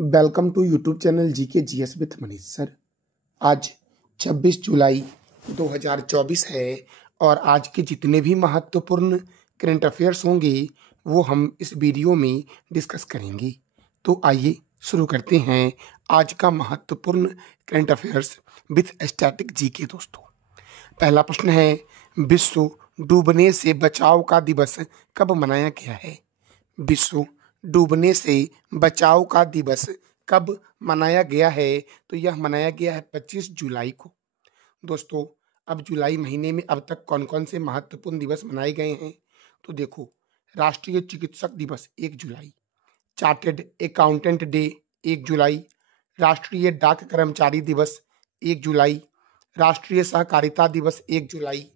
Welcome to YouTube channel GK GS with Manish sir. आज 26 जुलाई 2024 है और आज के जितने भी महत्वपूर्ण करंट अफेयर्स होंगे वो हम इस वीडियो में डिस्कस करेंगे। तो आइए शुरू करते हैं आज का महत्वपूर्ण current affairs with static GK. दोस्तों, पहला प्रश्न है, विश्व डूबने से बचाव का दिवस कब मनाया गया है? विश्व डूबने से बचाव का दिवस कब मनाया गया है? तो यह मनाया गया है 25 जुलाई को। दोस्तों, अब जुलाई महीने में अब तक कौन कौन से महत्वपूर्ण दिवस मनाए गए हैं तो देखो, राष्ट्रीय चिकित्सक दिवस 1 जुलाई, चार्टेड अकाउंटेंट डे 1 जुलाई, राष्ट्रीय डाक कर्मचारी दिवस 1 जुलाई, राष्ट्रीय सहकारिता दिवस 1 जुलाई,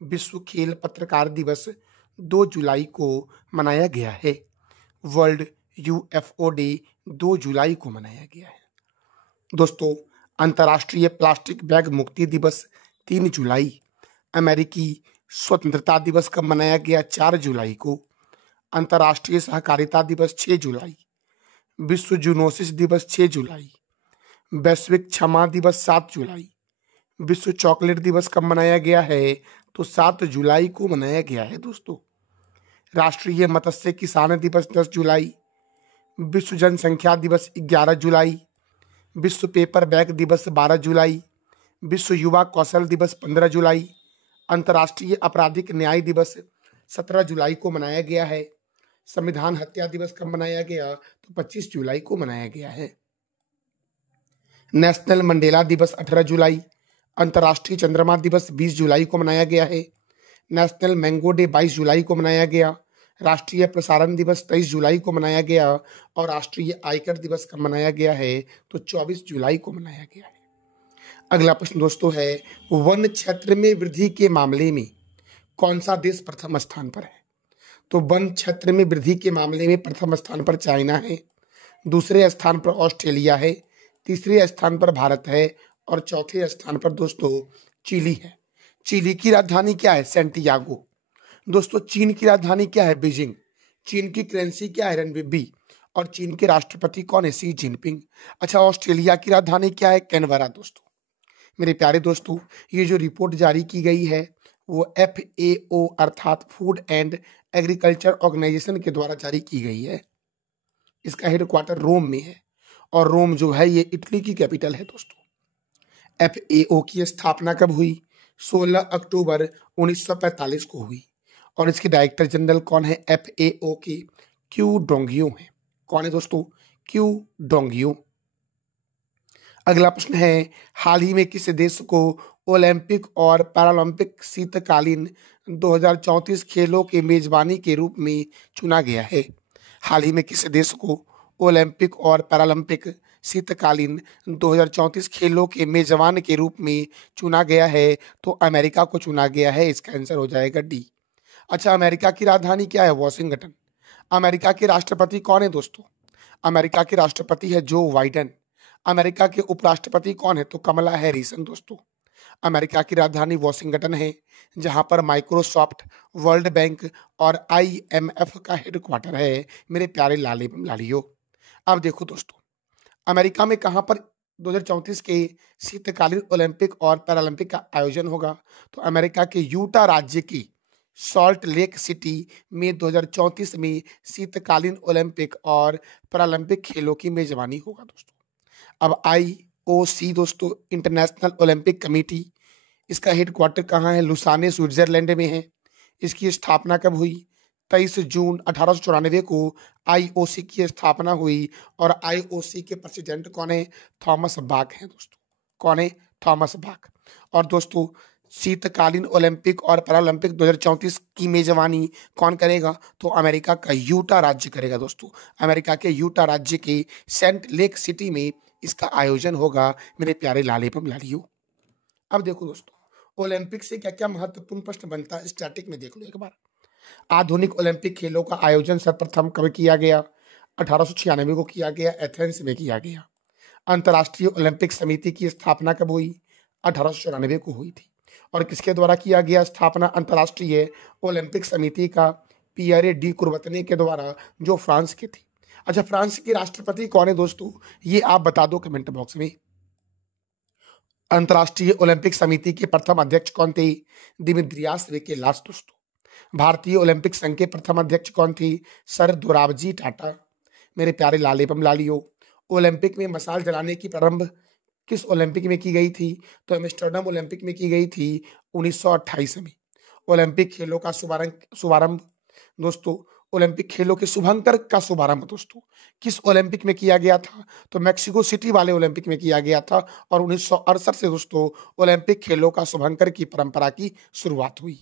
विश्व खेल पत्रकार दिवस 2 जुलाई को मनाया गया है। वर्ल्ड यूएफओ डे 2 जुलाई को मनाया गया है। दोस्तों, अंतर्राष्ट्रीय प्लास्टिक बैग मुक्ति दिवस 3 जुलाई, अमेरिकी स्वतंत्रता दिवस कब मनाया गया? 4 जुलाई को, अंतर्राष्ट्रीय सहकारिता दिवस 6 जुलाई, विश्व जूनोसिस दिवस 6 जुलाई, वैश्विक क्षमा दिवस 7 जुलाई, विश्व चॉकलेट दिवस कब मनाया गया है? तो 7 जुलाई को मनाया गया है। दोस्तों, राष्ट्रीय मत्स्य किसान दिवस 10 जुलाई, विश्व जनसंख्या दिवस 11 जुलाई, विश्व पेपर बैग दिवस 12 जुलाई, विश्व युवा कौशल दिवस 15 जुलाई, अंतर्राष्ट्रीय आपराधिक न्याय दिवस 17 जुलाई को मनाया गया है। संविधान हत्या दिवस कब मनाया गया? तो 25 जुलाई को मनाया गया है। नेशनल मंडेला दिवस 18 जुलाई, अंतर्राष्ट्रीय चंद्रमा दिवस 20 जुलाई को मनाया गया है। नेशनल मैंगो डे 22 जुलाई को मनाया गया। राष्ट्रीय प्रसारण दिवस 23 जुलाई को मनाया गया और राष्ट्रीय आयकर दिवस कब मनाया गया है? तो 24 जुलाई को मनाया गया है। अगला प्रश्न दोस्तों है, वन क्षेत्र में वृद्धि के मामले में कौन सा देश प्रथम स्थान पर है? तो वन क्षेत्र में वृद्धि के मामले में प्रथम स्थान पर चाइना है, दूसरे स्थान पर ऑस्ट्रेलिया है, तीसरे स्थान पर भारत है और चौथे स्थान पर दोस्तों चिली है। चिली की राजधानी क्या है? सैंटियागो। दोस्तों, चीन की राजधानी क्या है? बीजिंग। चीन की करेंसी क्या है? रनबी। और चीन के राष्ट्रपति कौन है? Xi Jinping. अच्छा, ऑस्ट्रेलिया की राजधानी क्या है? कैनबरा। दोस्तों, मेरे प्यारे दोस्तों, ये जो रिपोर्ट जारी की गई है वो FAO अर्थात फूड एंड एग्रीकल्चर ऑर्गेनाइजेशन के द्वारा जारी की गई है। इसका हेडक्वार्टर रोम में है और रोम जो है ये इटली की कैपिटल है। दोस्तों, FAO की स्थापना कब हुई? 16 अक्टूबर 1945 को हुई और इसके डायरेक्टर जनरल कौन है? FAO के क्यू डोंगियो हैं। कौन है दोस्तों? क्यू डोंगियो। अगला प्रश्न है, हाल ही में किस देश को ओलंपिक और पैरालंपिक शीतकालीन 2034 खेलों के मेजबानी के रूप में चुना गया है? हाल ही में किस देश को ओलंपिक और पैरालंपिक शीतकालीन 2034 खेलों के मेजबान के रूप में चुना गया है? तो अमेरिका को चुना गया है। इसका आंसर हो जाएगा डी। अच्छा, अमेरिका की राजधानी क्या है? वॉशिंगटन। अमेरिका के राष्ट्रपति कौन है दोस्तों? अमेरिका के राष्ट्रपति है जो बाइडेन। अमेरिका के उपराष्ट्रपति कौन है? तो कमला हैरिसन। दोस्तों, अमेरिका की राजधानी वॉशिंगटन है जहां पर माइक्रोसॉफ्ट, वर्ल्ड बैंक और IMF का हेडक्वार्टर है। मेरे प्यारे लालियों, अब देखो दोस्तों, अमेरिका में कहां पर 2034 के शीतकालीन ओलंपिक और पैरालंपिक का आयोजन होगा? तो अमेरिका के यूटा राज्य की सॉल्ट लेक सिटी में 2034 में शीतकालीन ओलंपिक और पैरालंपिक खेलों की मेजबानी होगा। दोस्तों, अब IOC दोस्तों, इंटरनेशनल ओलंपिक कमेटी, इसका हेडक्वार्टर कहाँ है? लुसाने, स्विट्जरलैंड में है। इसकी स्थापना कब हुई? 23 जून 1894 को IOC की स्थापना हुई और IOC के प्रेसिडेंट कौन है? थॉमस बाक हैं। दोस्तों, कौन है? Thomas Bach. और दोस्तों, शीतकालीन ओलंपिक और पैरालंपिक 2034 की मेजबानी कौन करेगा? तो अमेरिका का यूटा राज्य करेगा। दोस्तों, अमेरिका के यूटा राज्य के सेंट लेक सिटी में इसका आयोजन होगा। मेरे प्यारे लालियों, अब देखो दोस्तों, ओलंपिक से क्या क्या महत्वपूर्ण प्रश्न बनता है स्टैटिक में देख लो एक बार। आधुनिक ओलंपिक खेलों का आयोजन सर्वप्रथम कब किया गया? 1896 को किया गया, एथेंस में किया गया। अंतर्राष्ट्रीय ओलंपिक समिति की स्थापना कब हुई? 1894 को हुई थी। और किसके द्वारा किया गया स्थापना अंतर्राष्ट्रीय ओलंपिक समिति का? पियरे डी कुर्बतने के द्वारा, जो फ्रांस के थे। अच्छा, फ्रांस के राष्ट्रपति कौन है दोस्तों, ये आप बता दो कमेंट बॉक्स में। अंतर्राष्ट्रीय ओलंपिक समिति के प्रथम अध्यक्ष कौन थे, दिमित्रियास वेकेलास दोस्तों। भारतीय ओलंपिक संघ के प्रथम अध्यक्ष कौन थे, सर दोराबजी टाटा। मेरे प्यारे लाल एवं लालियो, ओलंपिक में मशाल जलाने की प्रारंभ किस ओलंपिक में की गई थी, तो एम्स्टर्डम ओलंपिक में की गई थी 1928 में। ओलंपिक खेलों का शुभारंभ दोस्तों, ओलंपिक खेलों के शुभंकर का शुभारंभ दोस्तों किस ओलंपिक में किया गया था, तो मैक्सिको सिटी वाले ओलंपिक में किया गया था। और 1968 से दोस्तों ओलंपिक खेलों का शुभंकर की परंपरा की शुरुआत हुई।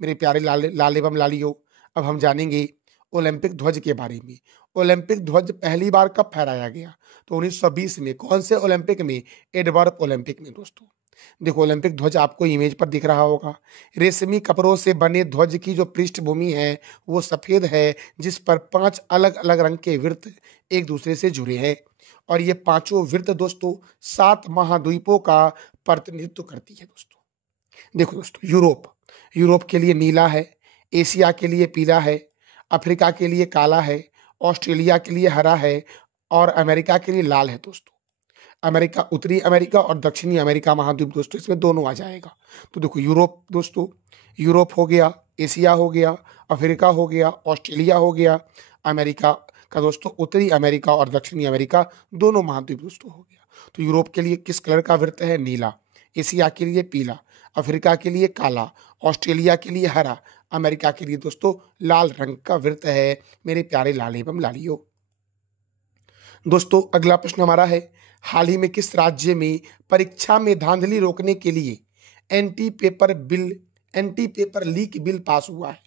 मेरे प्यारे लाल एवं लालियो, अब हम जानेंगे ओलंपिक ध्वज के बारे में। ओलंपिक ध्वज पहली बार कब फहराया गया, तो 1920 में। कौन से ओलंपिक में, एडवर्प ओलंपिक में दोस्तों। देखो, ओलंपिक ध्वज आपको इमेज पर दिख रहा होगा। रेशमी कपड़ों से बने ध्वज की जो पृष्ठभूमि है वो सफेद है, जिस पर 5 अलग अलग रंग के वृत्त एक दूसरे से जुड़े हैं। और ये पांचों वृत्त दोस्तों 7 महाद्वीपों का प्रतिनिधित्व करती है दोस्तों। देखो दोस्तों, यूरोप के लिए नीला है, एशिया के लिए पीला है, अफ्रीका के लिए काला है, ऑस्ट्रेलिया के लिए हरा है और अमेरिका के लिए लाल है दोस्तों। अमेरिका, उत्तरी अमेरिका और दक्षिणी अमेरिका महाद्वीप दोस्तों, इसमें दोनों आ जाएगा। तो देखो, यूरोप दोस्तों, यूरोप हो गया, एशिया हो गया, अफ्रीका हो गया, ऑस्ट्रेलिया हो गया, अमेरिका का दोस्तों उत्तरी अमेरिका और दक्षिणी अमेरिका दोनों महाद्वीप दोस्तों हो गया। तो यूरोप के लिए किस कलर का वृत्त है, नीला। एशिया के लिए पीला, अफ्रीका के लिए काला, ऑस्ट्रेलिया के लिए हरा, अमेरिका के लिए दोस्तों लाल रंग का वृत्त है। मेरे प्यारे लाल एवं लालियों, दोस्तों अगला प्रश्न हमारा है, हाल ही में किस राज्य में परीक्षा में धांधली रोकने के लिए anti paper leak bill pass हुआ है।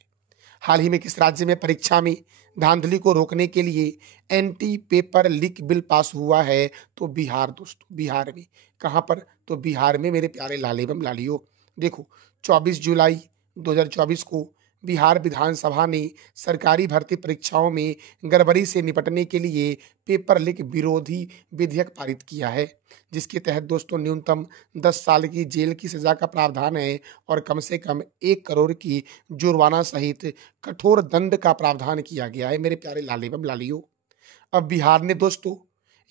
हाल ही में किस राज्य में परीक्षा में धांधली को रोकने के लिए anti paper leak bill pass हुआ है, तो बिहार दोस्तों। बिहार में कहां पर, तो बिहार में मेरे प्यारे लाल एवं लालियों। देखो, 24 जुलाई 2024 को बिहार विधानसभा ने सरकारी भर्ती परीक्षाओं में गड़बड़ी से निपटने के लिए पेपर लीक विरोधी विधेयक पारित किया है, जिसके तहत दोस्तों न्यूनतम 10 साल की जेल की सजा का प्रावधान है और कम से कम 1 करोड़ की जुर्माना सहित कठोर दंड का प्रावधान किया गया है। मेरे प्यारे लाल एवं लालियों, अब बिहार ने दोस्तों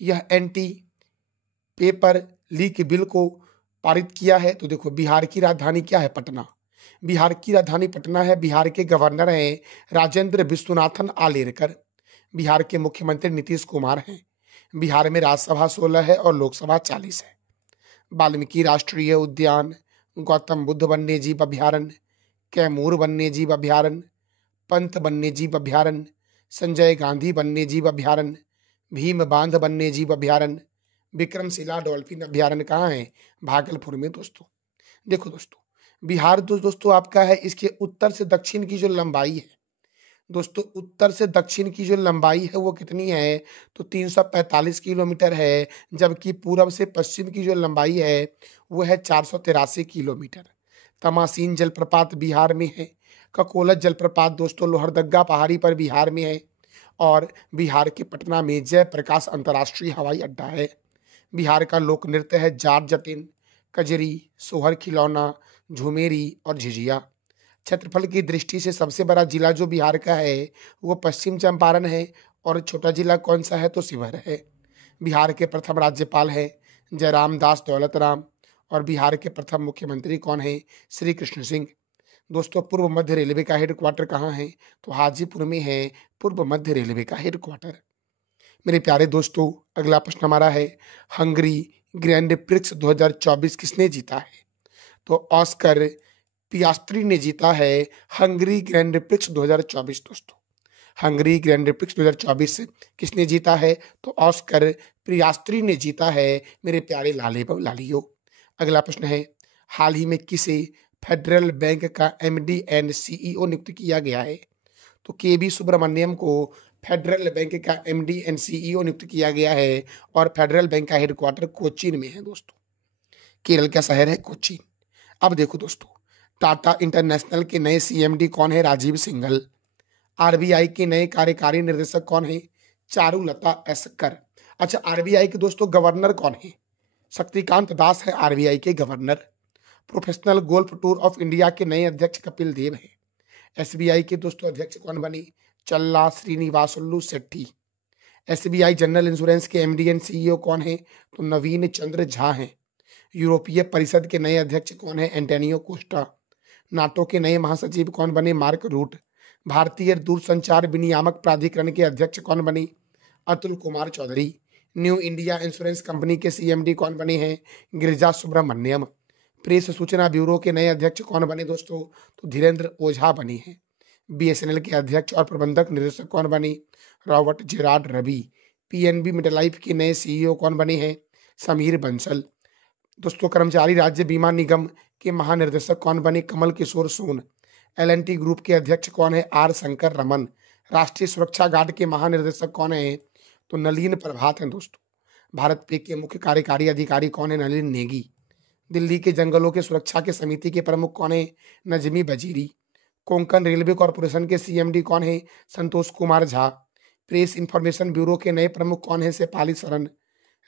यह एंटी पेपर लीक बिल को पारित किया है। तो देखो, बिहार की राजधानी क्या है, पटना। बिहार की राजधानी पटना है। बिहार के गवर्नर हैं राजेंद्र विश्वनाथन आलेरकर। बिहार के मुख्यमंत्री नीतीश कुमार हैं। बिहार में राज्यसभा 16 है और लोकसभा 40 है। वाल्मीकि राष्ट्रीय उद्यान, गौतम बुद्ध वन्यजीव अभ्यारण्य, कैमूर वन्यजीव अभ्यारण्य, पंत वन्यजीव अभ्यारण्य, संजय गांधी वन्यजीव अभ्यारण्य, भीम बांध वन्यजीव अभ्यारण्य, विक्रमशिला डॉल्फिन अभ्यारण्य कहाँ है, भागलपुर में दोस्तों। देखो दोस्तों, बिहार दोस्तों आपका है, इसके उत्तर से दक्षिण की जो लंबाई है दोस्तों, उत्तर से दक्षिण की जो लंबाई है वो कितनी है, तो 345 किलोमीटर है। जबकि पूरब से पश्चिम की जो लंबाई है वो है 483 किलोमीटर। तमासीन जलप्रपात बिहार में है। ककोलत जलप्रपात दोस्तों लोहरदग्गा पहाड़ी पर बिहार में है। और बिहार के पटना में जयप्रकाश अंतर्राष्ट्रीय हवाई अड्डा है। बिहार का लोक नृत्य है जाट जटिन, कजरी, सोहर खिलौना, झुमेरी और झिझिया। क्षेत्रफल की दृष्टि से सबसे बड़ा जिला जो बिहार का है वो पश्चिम चंपारण है और छोटा जिला कौन सा है, तो शिवहर है। बिहार के प्रथम राज्यपाल है जयराम दास दौलत राम और बिहार के प्रथम मुख्यमंत्री कौन है, श्री कृष्ण सिंह। दोस्तों पूर्व मध्य रेलवे का हेडक्वार्टर कहाँ है, तो हाजीपुर में है पूर्व मध्य रेलवे का हेडक्वार्टर। मेरे प्यारे दोस्तों अगला प्रश्न हमारा है, हंगरी ग्रैंड प्रिक्स 2024 किसने जीता है, तो ऑस्कर पियास्ट्री ने जीता है हंगरी ग्रैंड प्रिक्स 2024 दोस्तों। हंगरी ग्रैंड प्रिक्स 2024 किसने जीता है, तो ऑस्कर पियास्ट्री ने जीता है। मेरे प्यारे लाले व लालियों, अगला प्रश्न है, हाल ही में किसे फेडरल बैंक का एमडी एंड सीईओ नियुक्त किया गया है, तो केबी सुब्रमण्यम को फेडरल बैंक का एमडी एंड सीईओ नियुक्त किया गया है। और फेडरल बैंक का हेडक्वार्टर कोचीन में है दोस्तों। केरल का शहर है कोचीन। अब देखो दोस्तों, टाटा इंटरनेशनल के नए सीएमडी कौन है, राजीव सिंघल। आरबीआई के नए कार्यकारी निर्देशक कौन है, चारुलता एसकर। अच्छा, आरबीआई के दोस्तों गवर्नर कौन है, शक्तिकांत दास है आरबीआई के governor. Professional golf tour of India के नए अध्यक्ष कपिल देव है। एसबीआई के दोस्तों अध्यक्ष कौन बने, चल्ला Srinivasulu Shetty. SBI general insurance के एमडी एंड सीईओ कौन है? तो नवीन चंद्र झा हैं। यूरोपीय परिषद के नए अध्यक्ष कौन है? Antonio Costa. नाटो के नए महासचिव कौन बने? Mark Rutte. भारतीय दूरसंचार विनियामक प्राधिकरण के अध्यक्ष कौन बने? Atul Kumar Chaudhary. New India Insurance Company के सीएमडी कौन बने हैं? गिरिजा सुब्रमण्यम। प्रेस सूचना ब्यूरो के नए अध्यक्ष कौन बने दोस्तों? तो धीरेन्द्र ओझा बने हैं। बीएसएनएल के अध्यक्ष और प्रबंधक निदेशक कौन बने? Robert Gerard Ravi. PNB MetLife के नए सीईओ कौन बने हैं? समीर बंसल। दोस्तों कर्मचारी राज्य बीमा निगम के महानिर्देशक कौन बने? कमल किशोर सोन। एलएनटी ग्रुप के अध्यक्ष कौन है? आर शंकर रमन। राष्ट्रीय सुरक्षा गार्ड के महानिर्देशक कौन है? तो नलिन प्रभात हैं दोस्तों। भारत पे के मुख्य कार्यकारी अधिकारी कौन है? नलिन नेगी। दिल्ली के जंगलों के सुरक्षा के समिति के प्रमुख कौन है? नजमी वजीरी। कोंकण रेलवे कॉरपोरेशन के सीएमडी कौन है? Santosh Kumar Jha. Press information bureau के नए प्रमुख कौन है? शेफाली सरन।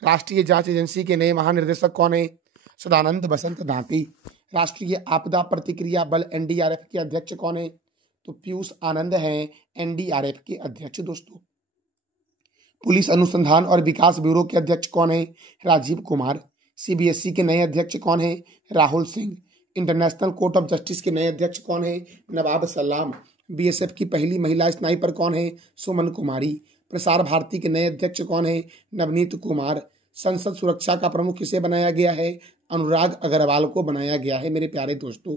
राष्ट्रीय जांच एजेंसी के नए महानिर्देशक कौन है? सदानंद बसंत दांती। राष्ट्रीय आपदा प्रतिक्रिया बल एनडीआरएफ के अध्यक्ष कौन है? तो पीयूष आनंद हैं एनडीआरएफ के अध्यक्ष दोस्तों। पुलिस अनुसंधान और विकास ब्यूरो के अध्यक्ष कौन है? राजीव कुमार। सीबीएसई के नए अध्यक्ष कौन है? Rahul Singh. International court of justice के नए अध्यक्ष कौन है? नवाब सलाम। बीएसएफ की पहली महिला स्नाइपर कौन है? सुमन कुमारी। प्रसार भारती के नए अध्यक्ष कौन है? नवनीत कुमार। संसद सुरक्षा का प्रमुख किसे बनाया गया है? अनुराग अग्रवाल को बनाया गया है मेरे प्यारे दोस्तों।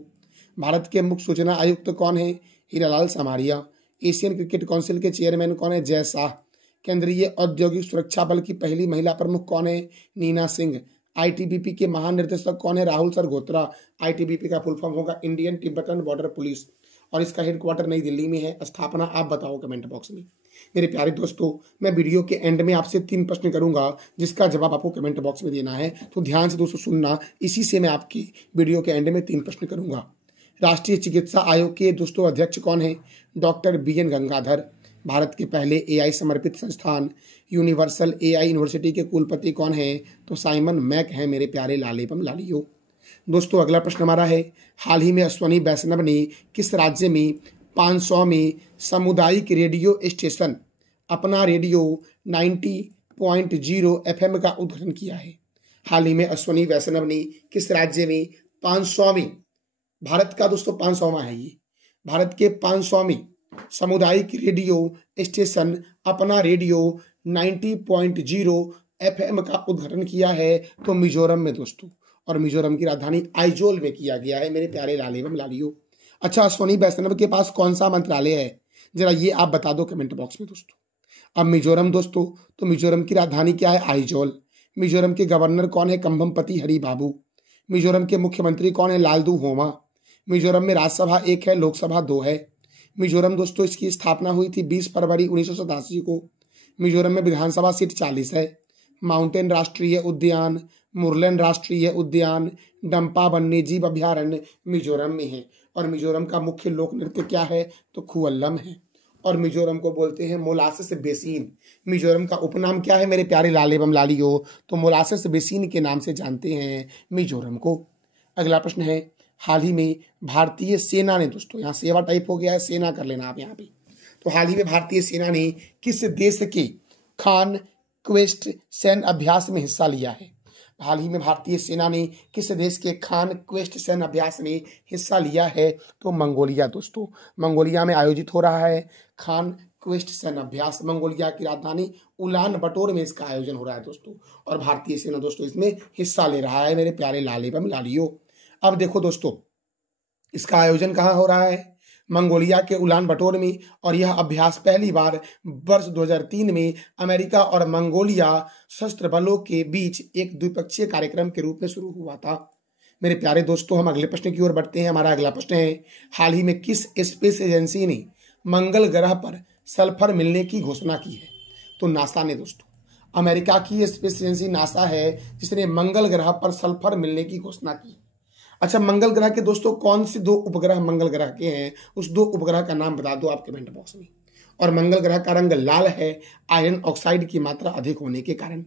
भारत के मुख्य सूचना आयुक्त कौन है? Hiralal Samaria. Asian cricket council के चेयरमैन कौन है? जय शाह। केंद्रीय औद्योगिक सुरक्षा बल की पहली महिला प्रमुख कौन है? नीना सिंह। आईटीबीपी के महानिर्देशक कौन है? राहुल सरगोत्रा। आईटीबीपी का फुल फॉर्म होगा इंडियन तिब्बतन बॉर्डर पुलिस और इसका हेडक्वार्टर नई दिल्ली में है। स्थापना आप बताओ कमेंट बॉक्स में। मेरे प्यारे दोस्तों मैं वीडियो के एंड में आपसे 3 प्रश्न करूंगा जिसका जवाब आपको कमेंट बॉक्स में देना है, तो ध्यान से दोस्तों सुनना। इसी से मैं आपकी वीडियो के एंड में 3 प्रश्न करूंगा। राष्ट्रीय चिकित्सा आयोग के दोस्तों अध्यक्ष कौन है? Doctor BN Gangadhar. भारत के पहले एआई समर्पित संस्थान यूनिवर्सल एआई यूनिवर्सिटी के कुलपति कौन है? तो साइमन मैक हैं मेरे प्यारे लालेपम लालियो। दोस्तों अगला प्रश्न हमारा है, हाल ही में अश्वनी वैष्णव ने किस राज्य में 500वीं सामुदायिक रेडियो स्टेशन अपना रेडियो 90.0 FM का उद्घाटन किया है? हाल ही में अश्वनी वैष्णव ने किस राज्य में 500वीं, भारत का दोस्तों 500वां है ये, भारत के 500वीं सामुदायिक रेडियो स्टेशन अपना रेडियो 90.0 FM का उद्घाटन किया है? तो मिजोरम में दोस्तों, और मिजोरम की राजधानी आइजोल में किया गया है मेरे प्यारे लालेवम लालियो। अच्छा अश्वनी वैष्णव के पास कौन सा मंत्रालय है? जरा ये आप बता दो कमेंट बॉक्स में दोस्तों। अब मिजोरम दोस्तों, तो मिजोरम की राजधानी क्या है? आइजोल। मिजोरम के गवर्नर कौन है? कंभमपति हरि बाबू। मिजोरम के मुख्यमंत्री कौन है? लालदू होमा। मिजोरम में राज्यसभा 1 है, लोकसभा 2 है। मिजोरम दोस्तों इसकी स्थापना हुई थी 20 फरवरी 1987 को। मिजोरम में विधानसभा सीट 40 है। माउंटेन राष्ट्रीय उद्यान, मुरलेन राष्ट्रीय उद्यान, डंपा वन्यजीव अभ्यारण्य मिजोरम में है। और मिजोरम का मुख्य लोक नृत्य क्या है? तो खुअल्लम है। और मिजोरम को बोलते हैं मोलासिस बेसिन। मिजोरम का उपनाम क्या है मेरे प्यारे लालेबम लालियो? तो मोलासिस बेसिन के नाम से जानते हैं मिजोरम को। अगला प्रश्न है, हाल ही में भारतीय सेना ने, दोस्तों यहाँ सेवा टाइप हो गया है, सेना कर लेना आप यहाँ पे, तो हाल ही में भारतीय सेना ने किस देश के खान क्वेस्ट सैन्य अभ्यास में हिस्सा लिया है? हाल ही में भारतीय सेना ने किस देश के खान क्वेस्ट सैन्य अभ्यास में हिस्सा लिया है? तो मंगोलिया दोस्तों। मंगोलिया में आयोजित हो रहा है खान क्वेस्ट सैन्य अभ्यास। मंगोलिया की राजधानी उलान बटोर में इसका आयोजन हो रहा है दोस्तों, और भारतीय सेना दोस्तों इसमें हिस्सा ले रहा है मेरे प्यारे लालेबम लालियो। अब देखो दोस्तों इसका आयोजन कहाँ हो रहा है? मंगोलिया के उलान बटोर में, और यह अभ्यास पहली बार वर्ष 2003 में अमेरिका और मंगोलिया सशस्त्र बलों के बीच एक द्विपक्षीय कार्यक्रम के रूप में शुरू हुआ था। मेरे प्यारे दोस्तों हम अगले प्रश्न की ओर बढ़ते हैं। हमारा अगला प्रश्न है, हाल ही में किस स्पेस एजेंसी ने मंगल ग्रह पर सल्फर मिलने की घोषणा की है? तो नासा ने दोस्तों। अमेरिका की स्पेस एजेंसी नासा है जिसने मंगल ग्रह पर सल्फर मिलने की घोषणा की। अच्छा मंगल ग्रह के दोस्तों कौन से 2 उपग्रह मंगल ग्रह के हैं? उस 2 उपग्रह का नाम बता दो आप कमेंट बॉक्स में। और मंगल ग्रह का रंग लाल है आयरन ऑक्साइड की मात्रा अधिक होने के कारण।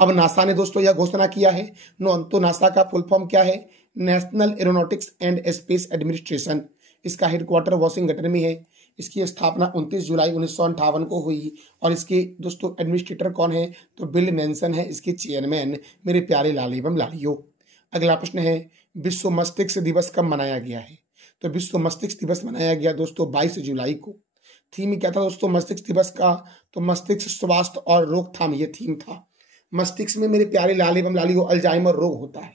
अब नासा ने दोस्तों यह घोषणा किया है। तो नासा का फुल फॉर्म क्या है? National aeronautics and space administration. इसका हेडक्वार्टर वॉशिंगटन में है। इसकी स्थापना 29 जुलाई 1958 को हुई और इसके दोस्तों एडमिनिस्ट्रेटर कौन है, तो बिल नेल्सन है इसके चेयरमैन, मेरे प्यारे लाल एवं लालियों। अगला प्रश्न है, विश्व मस्तिष्क दिवस कब मनाया गया है? तो विश्व मस्तिष्क दिवस मनाया गया दोस्तों 22 जुलाई को। थीम क्या था दोस्तों मस्तिष्क दिवस का? तो मस्तिष्क स्वास्थ्य और रोकथाम, ये थीम था। मस्तिष्क में मेरे प्यारे लाल एवं लालियों अल्जाइमर रोग होता है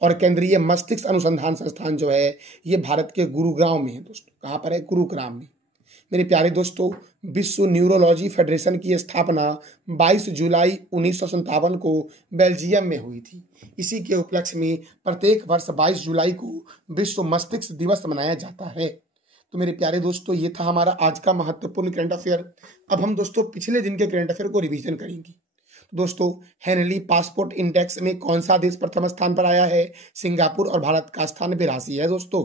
और केंद्रीय मस्तिष्क अनुसंधान संस्थान जो है ये भारत के गुरुग्राम में है दोस्तों। कहाँ पर है? गुरुग्राम में। मेरे प्यारे दोस्तों, विश्व न्यूरोलॉजी फेडरेशन की स्थापना 22 जुलाई 1957 को बेल्जियम में हुई थी। इसी के उपलक्ष्य में प्रत्येक वर्ष 22 जुलाई को विश्व मस्तिष्क दिवस मनाया जाता है। तो मेरे प्यारे दोस्तों, ये था हमारा आज का महत्वपूर्ण करंट अफेयर। अब हम दोस्तों पिछले दिन के करंट अफेयर को रिवीजन करेंगे। दोस्तों, हेनली पासपोर्ट इंडेक्स में कौन सा देश प्रथम स्थान पर आया है? सिंगापुर। और भारत का स्थान 82 है दोस्तों।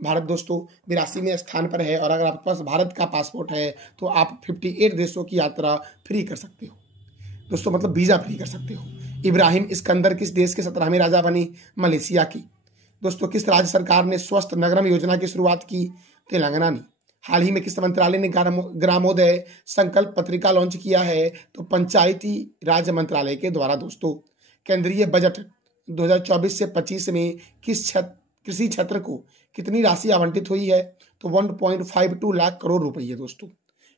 भारत दोस्तों 82वें स्थान पर है और अगर आपके पास भारत का पासपोर्ट है तो आप 58 देशों की यात्रा फ्री कर सकते हो दोस्तों, मतलब वीजा फ्री कर सकते हो। इब्राहिम इस्कंदर किस देश के 17वें राजा बने? मलेशिया की। दोस्तों, किस राज्य सरकार ने स्वस्थ नगरम योजना की शुरुआत की? तेलंगाना ने। हाल ही में किस मंत्रालय ने ग्रामोदय संकल्प पत्रिका लॉन्च किया है? तो पंचायती राज मंत्रालय के द्वारा दोस्तों। केंद्रीय बजट 2024 से 25 में किस कृषि क्षेत्र को कितनी राशि आवंटित हुई है? तो 1.52 लाख करोड़ रुपए दोस्तों।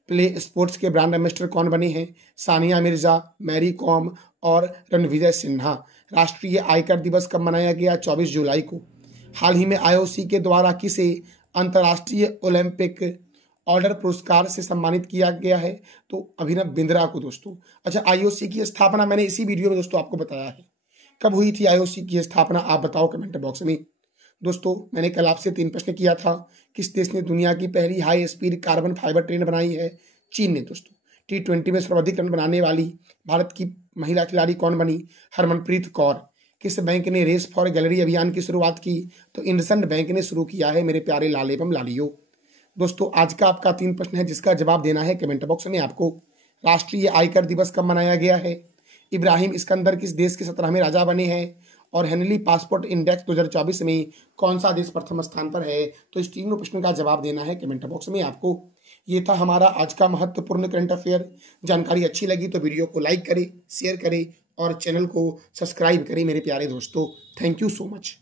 प्ले स्पोर्ट्स के ब्रांड एम्बेसडर कौन बने हैं? सानिया मिर्जा, मैरी कॉम और रणविजय सिन्हा। राष्ट्रीय आयकर दिवस कब मनाया गया? 24 जुलाई को। हाल ही में आईओसी के द्वारा किसे अंतर्राष्ट्रीय ओलंपिक ऑर्डर पुरस्कार से सम्मानित किया गया है? तो अभिनव बिंद्रा को दोस्तों। अच्छा, आईओसी की स्थापना मैंने इसी वीडियो में दोस्तों आपको बताया है। कब हुई थी आईओसी की स्थापना? आप बताओ कमेंट बॉक्स में। दोस्तों, मैंने कल आपसे 3 प्रश्न किया था। किस देश ने दुनिया की पहली high speed carbon fibre train बनाई है? चीन ने दोस्तों। T20 में सर्वाधिक रन बनाने वाली भारत की महिला खिलाड़ी कौन बनी? हरमनप्रीत कौर। किस बैंक ने रेस फॉर गैलरी अभियान की शुरुआत की? तो इंडसइंड बैंक ने शुरू किया है, मेरे प्यारे लाल एवं लालियों। दोस्तों, आज का आपका 3 प्रश्न है जिसका जवाब देना है कमेंट बॉक्स में आपको। राष्ट्रीय आयकर दिवस कब मनाया गया है? इब्राहिम इस्कंदर किस देश के 17वें राजा बने हैं? और हेनली पासपोर्ट इंडेक्स 2024 में कौन सा देश प्रथम स्थान पर है? तो इस तीनों प्रश्न का जवाब देना है कमेंट बॉक्स में आपको। ये था हमारा आज का महत्वपूर्ण करंट अफेयर। जानकारी अच्छी लगी तो वीडियो को लाइक करें, शेयर करें और चैनल को सब्सक्राइब करें मेरे प्यारे दोस्तों। Thank you so much.